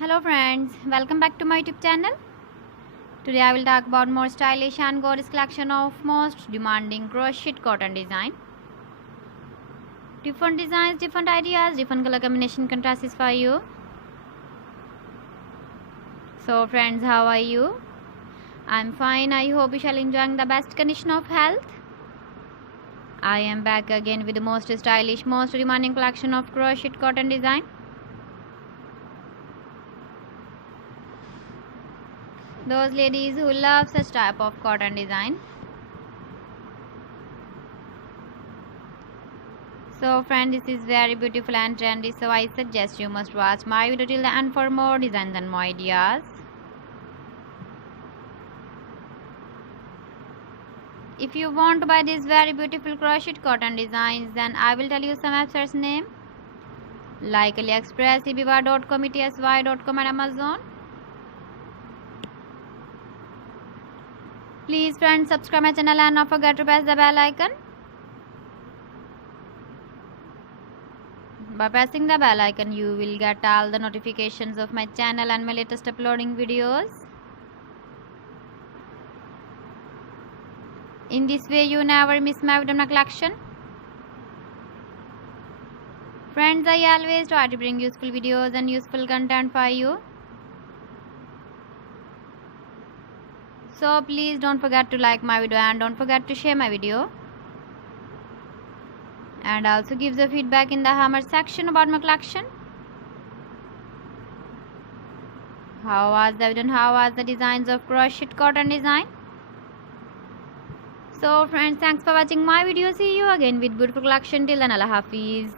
Hello friends, welcome back to my YouTube channel. Today I will talk about more stylish and gorgeous collection of most demanding crochet cotton design. Different designs, different ideas, different color combination can satisfy you. So friends, how are you? I'm fine. I hope you shall enjoying the best condition of health. I am back again with the most stylish, most demanding collection of crochet cotton design. Those ladies who love such type of cotton design. So friend, this is very beautiful and trendy, so I suggest you must watch my video till the end for more designs and more ideas. If you want to buy these very beautiful crochet cotton designs, then I will tell you some websites name like AliExpress, eBay.com, etsy.com and Amazon. Please friends, subscribe my channel and not forget to press the bell icon. By pressing the bell icon, you will get all the notifications of my channel and my latest uploading videos. In this way, you never miss my video collection. Friends, I always try to bring useful videos and useful content for you. So please don't forget to like my video and don't forget to share my video. And also give the feedback in the comment section about my collection. How was the video and how was the designs of crochet cotton design? So friends, thanks for watching my video. See you again with beautiful collection. Till then, Allah Hafiz.